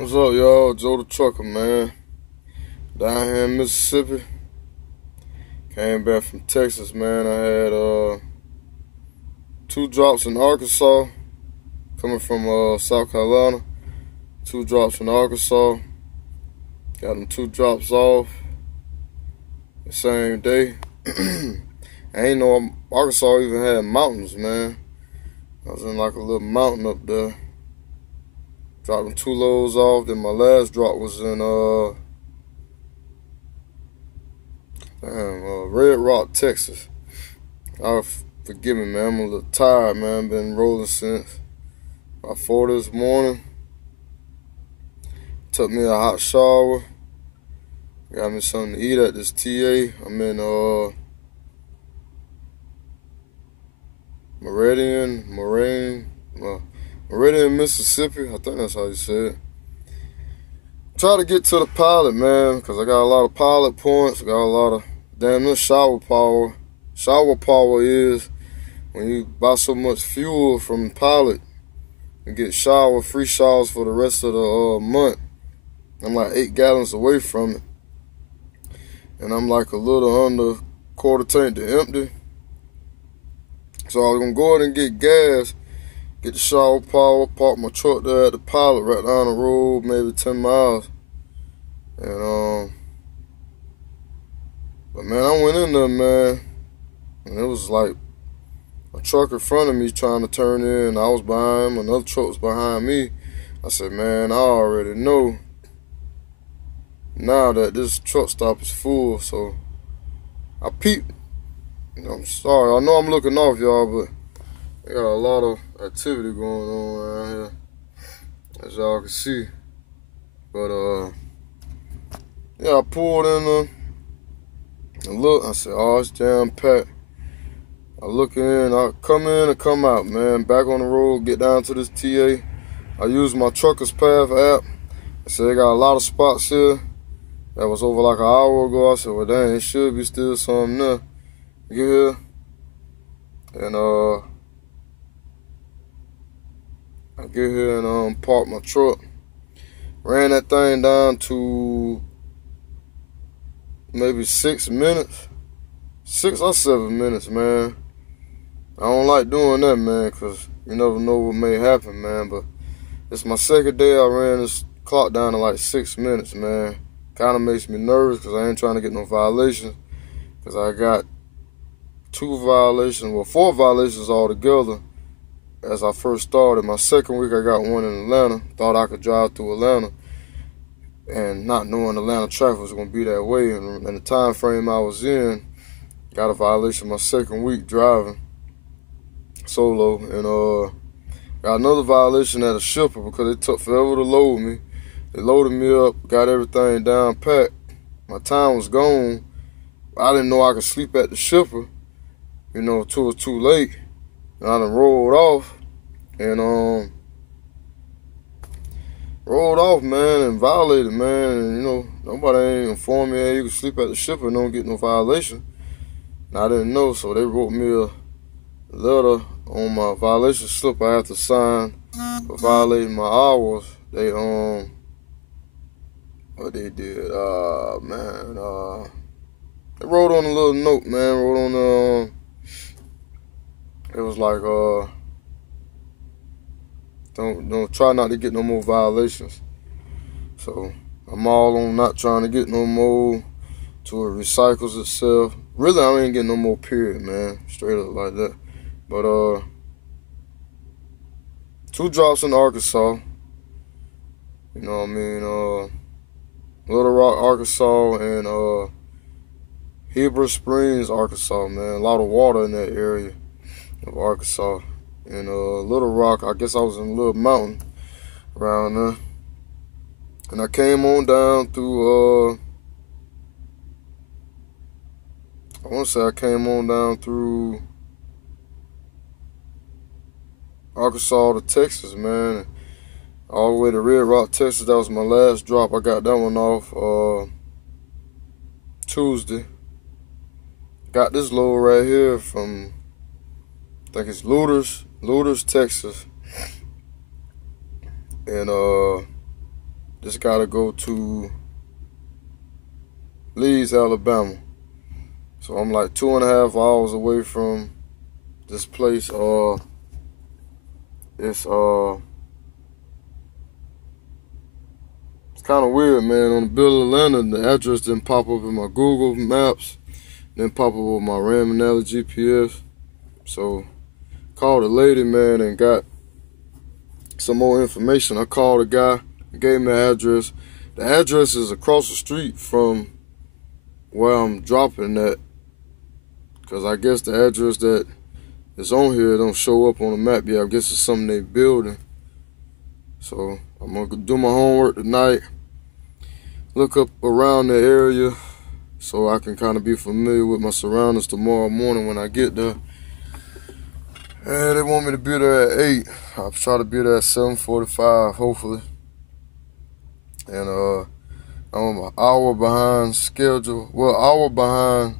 What's up, y'all? Joe the Trucker, man. Down here in Mississippi. Came back from Texas, man. I had two drops in Arkansas. Coming from South Carolina. Two drops in Arkansas. Got them two drops off the same day. I ain't know Arkansas even had mountains, man. I was in like a little mountain up there. Dropped them two loads off. Then my last drop was in Red Rock, Texas. Forgive me, man. I'm a little tired, man. Been rolling since about 4 this morning. Took me a hot shower. Got me something to eat at this TA. I'm in Meridian, Mississippi. I think that's how you say it. Try to get to the pilot, man, because I got a lot of pilot points. I got a lot of damn near shower power. Shower power is when you buy so much fuel from Pilot and get free showers for the rest of the month. I'm like 8 gallons away from it. And I'm like a little under quarter tank to empty. So I was going to go ahead and get gas, get the shower power, park my truck there at the Pilot right down the road, maybe 10 miles. And, but man, I went in there, man, and it was like a truck in front of me trying to turn in. I was behind him, another truck was behind me. I said, man, I already know now that this truck stop is full, so I peeped. I'm sorry, I know I'm looking off, y'all, but they got a lot of activity going on around here, as y'all can see. But yeah, I pulled in there and look. I said, oh, it's jam packed. I look in, I come in and come out, man. Back on the road, get down to this TA. I use my Truckers Path app. I said they got a lot of spots here. That was over like an hour ago. I said, well, dang, it should be still something there. Get here, and I get here and park my truck. Ran that thing down to maybe 6 minutes, 6 or 7 minutes, man. I don't like doing that, man, because you never know what may happen, man. But it's my second day. I ran this clock down to like 6 minutes, man. Kind of makes me nervous because I ain't trying to get no violations. Because I got 4 violations altogether as I first started. My second week, I got one in Atlanta. Thought I could drive through Atlanta, and not knowing Atlanta traffic was going to be that way. And the time frame I was in, got a violation my second week driving solo. And got another violation at a shipper because it took forever to load me. They loaded me up, got everything down packed. My time was gone. I didn't know I could sleep at the shipper, you know, till it was too late. And I done rolled off man, and violated, man. And, you know, nobody ain't informed me, hey, you can sleep at the shipper and don't get no violation. And I didn't know, so they wrote me a letter on my violation slip I have to sign for violating my hours. They, what they did, man, they wrote on a little note, man, wrote on the, it was like, don't try not to get no more violations. So I'm all on not trying to get no more till it recycles itself. Really, I ain't getting no more, period, man. Straight up like that. But 2 drops in Arkansas. You know what I mean? Little Rock, Arkansas, and Heber Springs, Arkansas, man. A lot of water in that area of Arkansas. And Little Rock, I guess I was in a little mountain around there. And I came on down through, I want to say I came on down through Arkansas to Texas, man. All the way to Red Rock, Texas. That was my last drop. I got that one off Tuesday. Got this load right here from, I think it's Luders, Texas. And just gotta go to Leeds, Alabama. So I'm like 2.5 hours away from this place. It's kind of weird, man. On the bill of Atlanta, the address didn't pop up in my Google Maps, didn't pop up with my Ram and Alley GPS. So called a lady, man, and got some more information. I called a guy, gave me the address. The address is across the street from where I'm dropping at, because I guess the address that is on here don't show up on the map yet. I guess it's something they building. So I'm gonna do my homework tonight, look up around the area so I can kind of be familiar with my surroundings tomorrow morning when I get there. And they want me to be there at 8. I'll try to be there at 7:45, hopefully. And I'm an hour behind schedule. Well, hour behind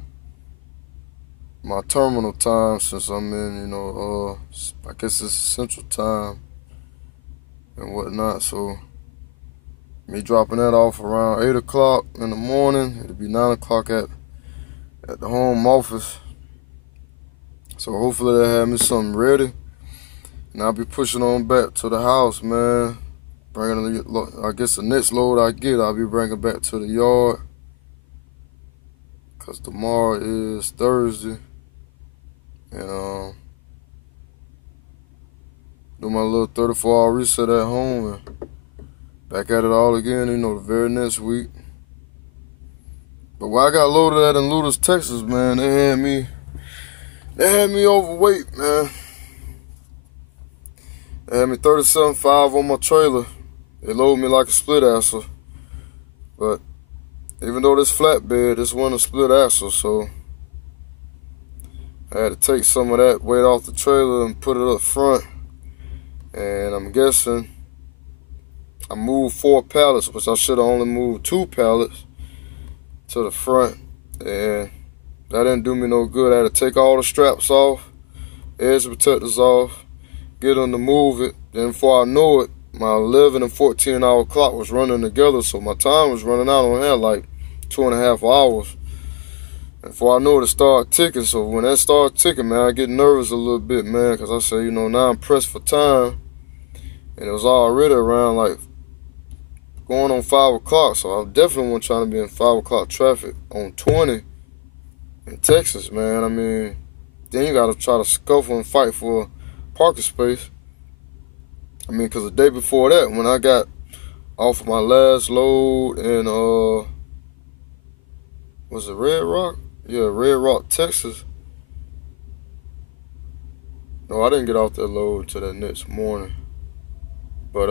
my terminal time, since I'm in, I guess it's Central Time and whatnot. So me dropping that off around 8 o'clock in the morning. It'll be 9 o'clock at the home office. So hopefully they'll have me something ready, and I'll be pushing on back to the house, man. I guess the next load I get, I'll be bringing back to the yard, because tomorrow is Thursday. And do my little 34-hour reset at home and back at it all again, the very next week. But where I got loaded at in Lueders, Texas, man, they had me overweight, man. They had me 37.5 on my trailer. They loaded me like a split axle. But even though this flatbed, this wasn't a split axle, so I had to take some of that weight off the trailer and put it up front. And I'm guessing I moved 4 pallets, which I should have only moved 2 pallets to the front. And that didn't do me no good. I had to take all the straps off, edge protectors off, get them to move it. Then before I know it, my 11 and 14 hour clock was running together, so my time was running out on that like 2.5 hours. And before I knew it started ticking. So when that started ticking, man, I get nervous a little bit, man, because I say, now I'm pressed for time. And it was already around like going on 5 o'clock, so I definitely wasn't trying to be in 5 o'clock traffic on 20 in Texas, man. I mean, then you gotta try to scuffle and fight for parking space. I mean, because the day before that, when I got off of my last load in, was it Red Rock? Yeah, Red Rock, Texas. No, I didn't get off that load till that next morning. But,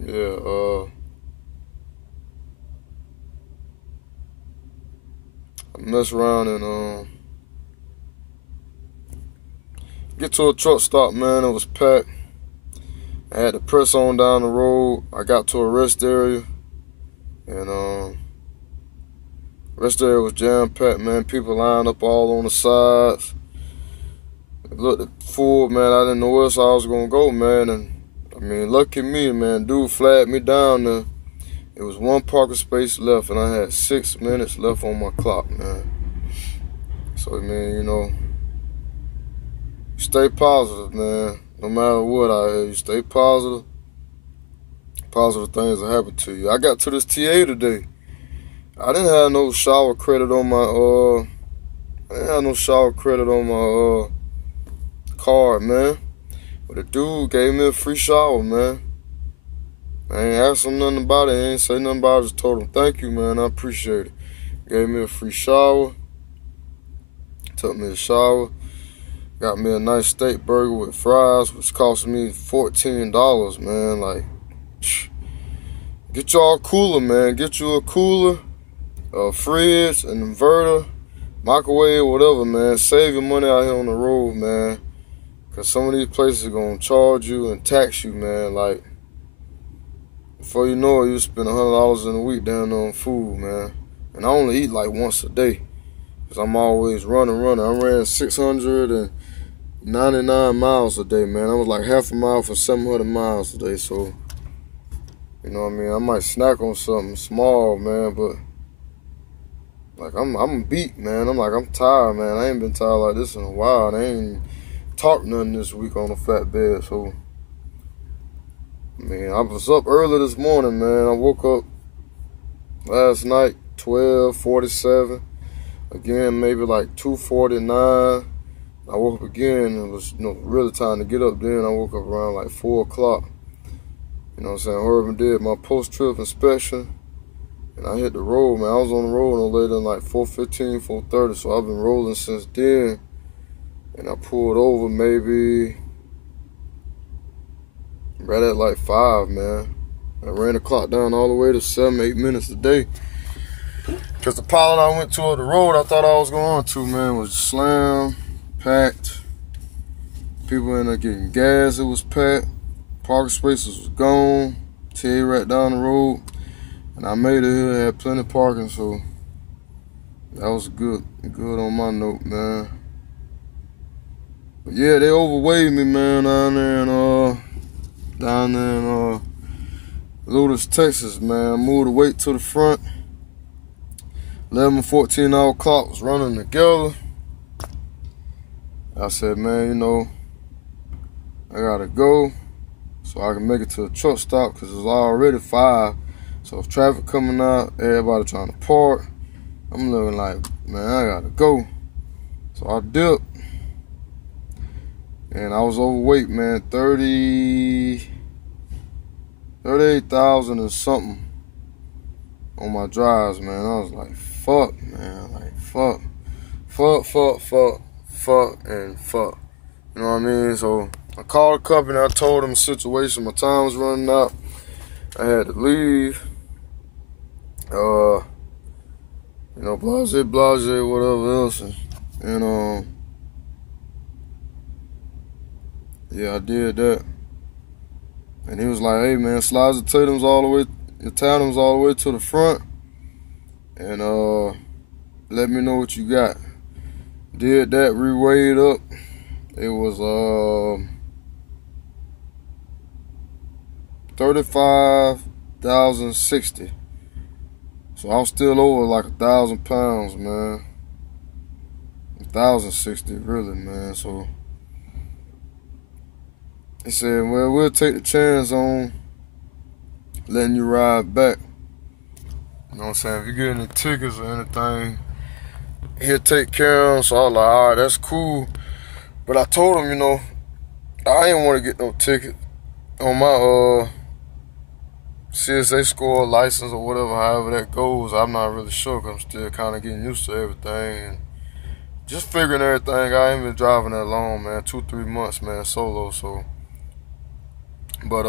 yeah, I mess around and get to a truck stop, man. It was packed. I had to press on down the road. I got to a rest area, and rest area was jam packed, man. People lined up all on the sides. It looked full, man. I didn't know where else I was gonna go, man. And I mean, lucky me, man. Dude flagged me down there. It was 1 parking space left, and I had 6 minutes left on my clock, man. So, I mean, stay positive, man. No matter what out here, you stay positive. Positive things will happen to you. I got to this TA today. I didn't have no shower credit on my card, man. But the dude gave me a free shower, man. I ain't asked him nothing about it. I ain't say nothing about it. I just told him, thank you, man. I appreciate it. Gave me a free shower. Took me a shower. Got me a nice steak burger with fries, which cost me $14, man. Like, get y'all a cooler, man. Get you a cooler, a fridge, an inverter, microwave, whatever, man. Save your money out here on the road, man. Because some of these places are going to charge you and tax you, man. Like, before you know it, you spend $100 in a week down there on food, man. And I only eat like once a day, because I'm always running. I ran 600 and 99 miles a day, man. I was like half a mile for 700 miles a day, so, you know what I mean? I might snack on something small, man, but, like, I'm beat, man. I'm tired, man. I ain't been tired like this in a while. I ain't talked nothing this week on the fat bed, so, I mean, I was up early this morning, man. I woke up last night, 12:47. Again, maybe like 2:49. I woke up again. It was, really time to get up then. I woke up around like 4 o'clock. You know what I'm saying? Urban did my post-trip inspection. And I hit the road, man. I was on the road no later than like 4:15, 4:30. So I've been rolling since then. And I pulled over maybe right at like 5, man. I ran the clock down all the way to 7, 8 minutes a day. Because the pilot I went to on the road I thought I was going to, man, was slammed, packed. People in there getting gas, it was packed. Parking spaces was gone. T right down the road. And I made it here, had plenty of parking, so that was good on my note, man. But yeah, they overweighed me, man, down there in Ludus, Texas, man. I moved the weight to the front. 11 14-hour clock was running together. I said, man, I gotta go so I can make it to a truck stop because it's already 5. So if traffic coming out, everybody trying to park, I'm looking like, man, I gotta go. So I dipped. And I was overweight, man, 38,000 and something on my drives, man. I was like, fuck, man, like, fuck, and fuck. You know what I mean? So I called the company, I told them the situation, my time was running out. I had to leave. Blase, whatever else. And yeah, I did that. And he was like, hey, man, slides the Tatum's all the way to the front. And let me know what you got. Did that, reweighed up. It was 35,060. So I'm still over like 1,000 pounds, man. 1,060, really, man. So he said, well, we'll take the chance on letting you ride back. You know what I'm saying? If you get any tickets or anything, he'll take care of them. So I was like, all right, that's cool. But I told him, I didn't want to get no ticket on my CSA score, license, or whatever, however that goes. I'm not really sure because I'm still kind of getting used to everything. And just figuring everything. I ain't been driving that long, man. 2-3 months, man, solo. So, but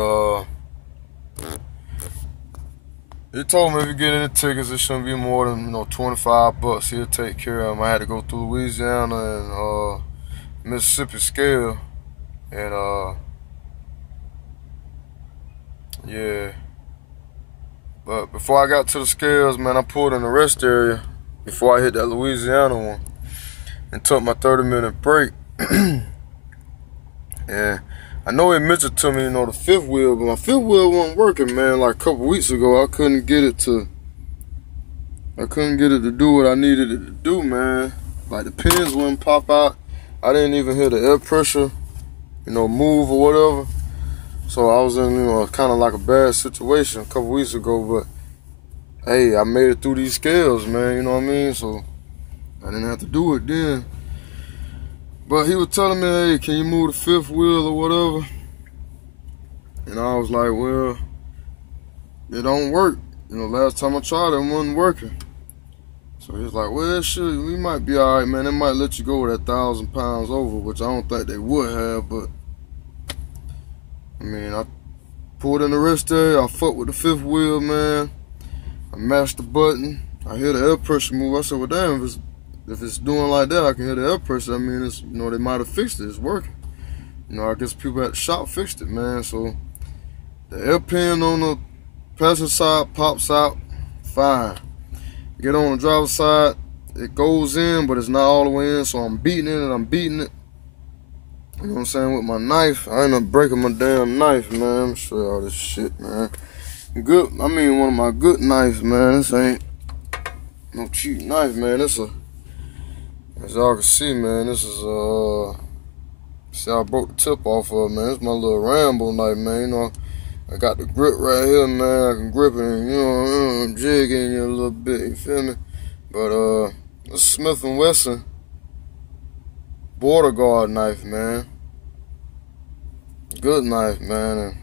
he told me if you get any tickets, it shouldn't be more than $25. He'll take care of them. I had to go through Louisiana and Mississippi scale, and yeah. But before I got to the scales, man, I pulled in the rest area before I hit that Louisiana one and took my 30-minute break. And I know he mentioned to me, the fifth wheel, but my fifth wheel wasn't working, man. Like a couple weeks ago, I couldn't get it to do what I needed it to do, man. Like the pins wouldn't pop out. I didn't even hear the air pressure, move or whatever. So I was in, kind of like a bad situation a couple weeks ago, but hey, I made it through these scales, man, you know what I mean? So I didn't have to do it then. But he was telling me, hey, can you move the fifth wheel or whatever? And I was like, well, it don't work. Last time I tried it, it wasn't working. So he was like, well, shit, we might be all right, man. They might let you go with 1,000 pounds over, which I don't think they would have, but I mean, I pulled in the wrist there. I fucked with the fifth wheel, man. I mashed the button. I hear the air pressure move. I said, well, damn, if it's doing like that, I can hear the air pressure. I mean, it's, they might have fixed it. It's working. I guess people at the shop fixed it, man. So the air pin on the passenger side pops out, fine. Get on the driver's side, it goes in, but it's not all the way in. So I'm beating it and I'm beating it. You know what I'm saying? With my knife, I ended up breaking my damn knife, man. I'm show you all this shit, man. Good, I mean one of my good knives, man. This ain't no cheap knife, man. This as y'all can see, man, this is see I broke the tip off of it, man. It's my little Rambo knife, man. You know, I got the grip right here, man. I can grip it and, you know, jig in you a little bit, you feel me? But the Smith & Wesson Border Guard knife, man. Good knife, man. And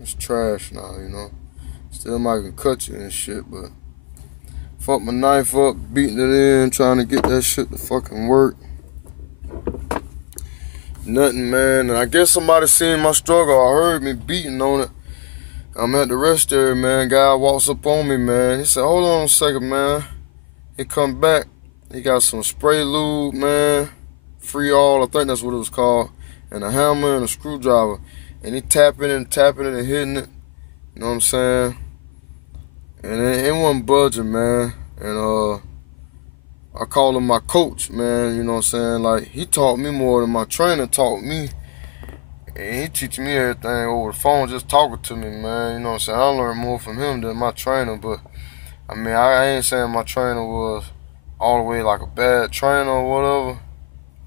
it's trash now, you know. Still might can cut you and shit, but fuck my knife up, beating it in, trying to get that shit to fucking work. Nothing, man. And I guess somebody seen my struggle. I heard me beating on it. I'm at the rest area, man. Guy walks up on me, man. He said, hold on a second, man. He come back. He got some spray lube, man. Free all, I think that's what it was called. And a hammer and a screwdriver. And he tapping it and hitting it. You know what I'm saying? And it wasn't budging, man. And I call him my coach, man. You know what I'm saying? Like, he taught me more than my trainer taught me. And he teaching me everything over the phone, just talking to me, man. You know what I'm saying? I learned more from him than my trainer. But, I mean, I ain't saying my trainer was all the way like a bad trainer or whatever.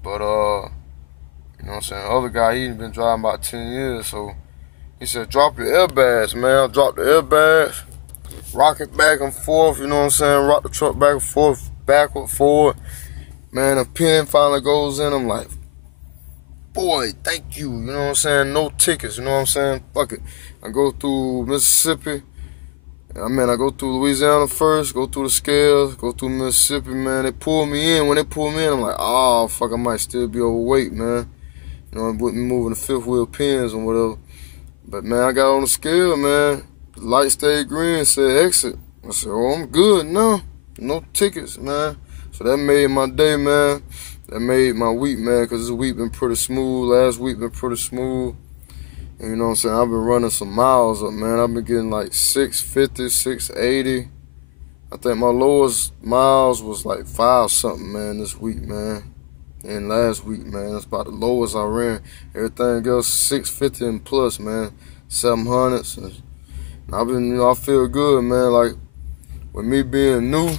But, you know what I'm saying? The other guy, he been driving about 10 years. So, he said, drop your airbags, man. I dropped the airbags. Rock it back and forth, you know what I'm saying? Rock the truck back and forth, backward, forward. Man, a pin finally goes in. I'm like, boy, thank you. You know what I'm saying? No tickets, you know what I'm saying? Fuck it. I go through Mississippi. I go through Louisiana first, go through the scales, go through Mississippi, man. They pull me in. When they pull me in, I'm like, oh, fuck, I might still be overweight, man. You know, with me moving the fifth wheel pins or whatever. But, man, I got on the scale, man. The light stayed green, said exit. I said, oh, I'm good now. No tickets, man. So that made my day, man. That made my week, man, because this week been pretty smooth. Last week been pretty smooth. And you know what I'm saying? I've been running some miles up, man. I've been getting like 650, 680. I think my lowest miles was like 5 something, man, this week, man. And last week, man, that's about the lowest I ran. Everything else 650 and plus, man. 700s. I've been, you know, I feel good, man. Like, with me being new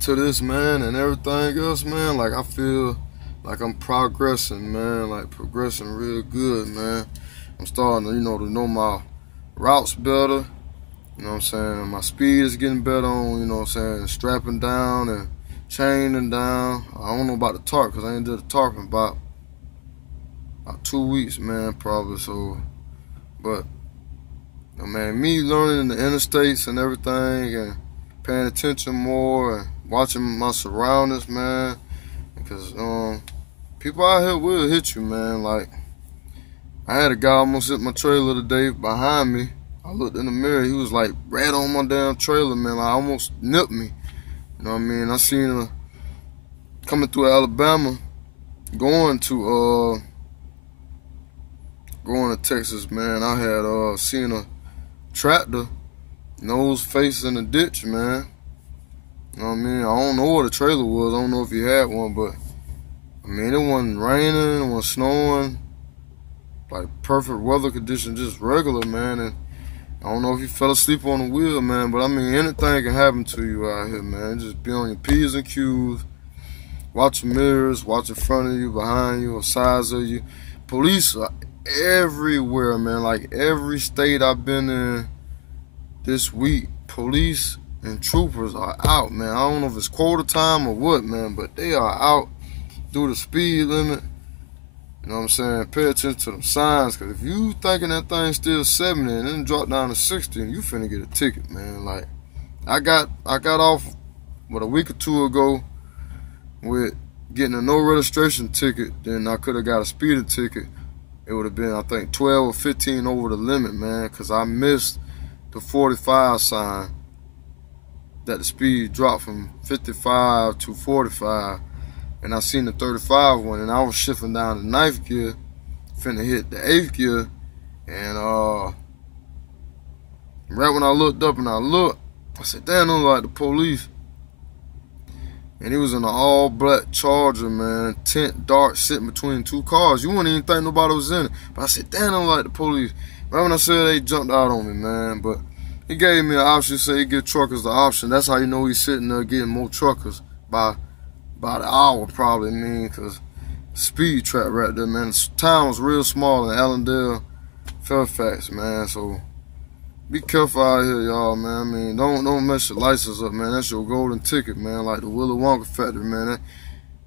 to this, man, and everything else, man, like, I feel like I'm progressing, man. Like, progressing real good, man. I'm starting to, you know my routes better. You know what I'm saying? My speed is getting better on, you know what I'm saying, strapping down and chaining down. I don't know about the tarp, because I ain't did the tarp in about 2 weeks, man, probably, so, but, man, me learning the interstates and everything and paying attention more and watching my surroundings, man, because people out here will hit you, man. Like, I had a guy almost hit my trailer today behind me. I looked in the mirror, he was like right on my damn trailer, man. Like, almost nipped me. You know what I mean? I seen her coming through Alabama, going to Texas, man. I had seen a tractor, nose facing the ditch, man. You know what I mean? I don't know what the trailer was. I don't know if he had one, but I mean, it wasn't raining, it wasn't snowing. Like, perfect weather conditions, just regular, man. And I don't know if he fell asleep on the wheel, man, but I mean, anything can happen to you out here, man. Just be on your P's and Q's. Watch your mirrors, watch in front of you, behind you, or sides of you. Police are everywhere, man. Like, every state I've been in this week, police and troopers are out, man. I don't know if it's quarter time or what, man, but they are out. Do the speed limit. You know what I'm saying? Pay attention to them signs, because if you thinking that thing's still 70 and then drop down to 60, you finna get a ticket, man. Like, I got off a week or two ago with getting a no registration ticket. Then I could have got a speeding ticket. It would have been, I think, 12 or 15 over the limit, man, because I missed the 45 sign that the speed dropped from 55 to 45. And I seen the 35 one, and I was shifting down to 9th gear, finna hit the 8th gear, and right when I looked up and I said, damn, those like the police. And he was in an all-black Charger, man. Tent dark, sitting between two cars. You wouldn't even think nobody was in it. But I said, damn, I'm like the police. Right when I said they jumped out on me, man. But he gave me an option. He said he give truckers the option. That's how you know he's sitting there getting more truckers by the hour, probably, because speed trap right there, man. The town was real small in Allendale, Fairfax, man. So be careful out here, y'all, man. I mean, don't mess your license up, man. That's your golden ticket, man. Like the Willy Wonka factory, man.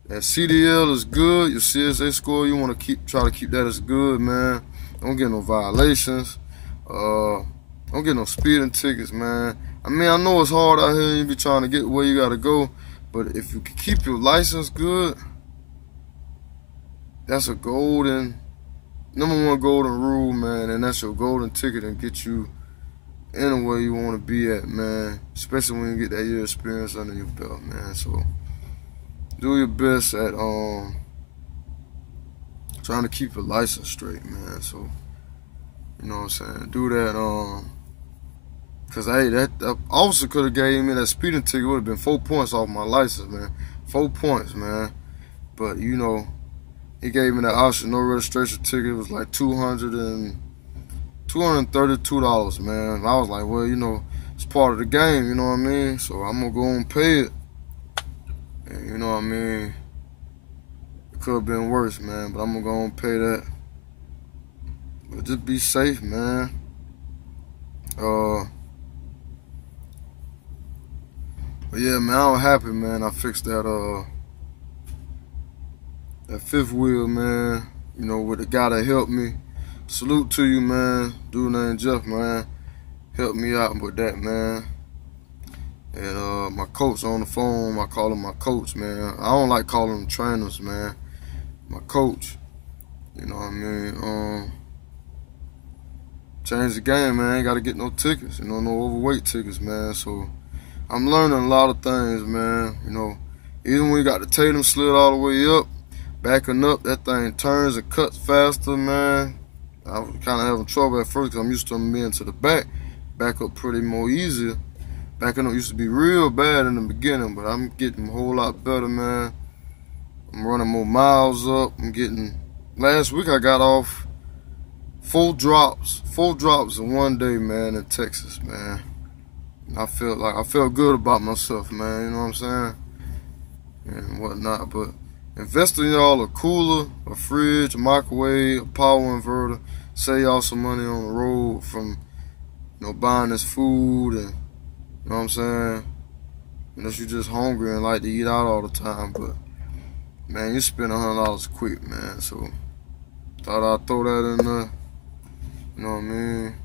That CDL is good. Your CSA score, you want to try to keep that as good, man. Don't get no violations. Don't get no speeding tickets, man. I mean, I know it's hard out here. You be trying to get where you gotta go, but if you can keep your license good, that's a #1 golden rule, man. And that's your golden ticket and get you anywhere you want to be at, man. Especially when you get that year experience under your belt, man. So do your best at trying to keep your license straight, man. So you know what I'm saying. Do that, cause hey, that officer could have gave me that speeding ticket. Would have been 4 points off my license, man. 4 points, man. But you know, he gave me that option, no registration ticket. It was like $232, man. I was like, well, you know, it's part of the game, you know what I mean? So I'm gonna go and pay it. And you know what I mean? It could have been worse, man, but I'm gonna go and pay that. But just be safe, man. But yeah, man, I'm happy, man. I fixed that fifth wheel, man. You know, with the guy that helped me. Salute to you, man. Dude named Jeff, man. Helped me out with that, man. And my coach on the phone, I call him my coach, man. I don't like calling them trainers, man. My coach. You know what I mean? Change the game, man. Ain't got to get no tickets, you know, no overweight tickets, man. So I'm learning a lot of things, man. You know, even when you got the Tatum slid all the way up, backing up, that thing turns and cuts faster, man. I was kind of having trouble at first because I'm used to them being to the back. Back up pretty more easier. Backing up used to be real bad in the beginning, but I'm getting a whole lot better, man. I'm running more miles up. Last week I got off 4 drops in one day, man, in Texas, man. I felt good about myself, man, you know what I'm saying? And whatnot, but invest in y'all a cooler, a fridge, a microwave, a power inverter. Save y'all some money on the road from, you know, buying this food and, you know what I'm saying? Unless you're just hungry and like to eat out all the time, but man, you spend $100 quick, man. So thought I'd throw that in there. You know what I mean?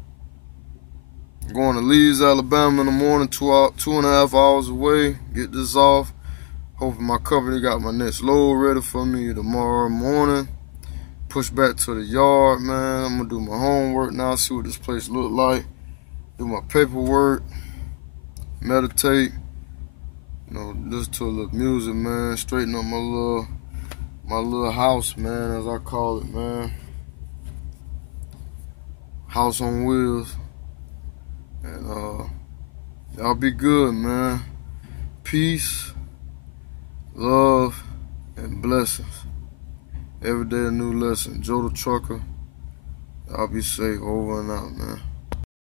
I'm going to Leeds, Alabama in the morning, 2.5 hours away. Get this off. Hoping my company got my next load ready for me tomorrow morning. Push back to the yard, man. I'm gonna do my homework now, see what this place look like. Do my paperwork, meditate, you know, listen to a little music, man. Straighten up my little house, man, as I call it, man. House on wheels. And y'all be good, man. Peace, love, and blessings. Every day a new lesson. Joe the Trucker. Y'all be safe. Over and out, man.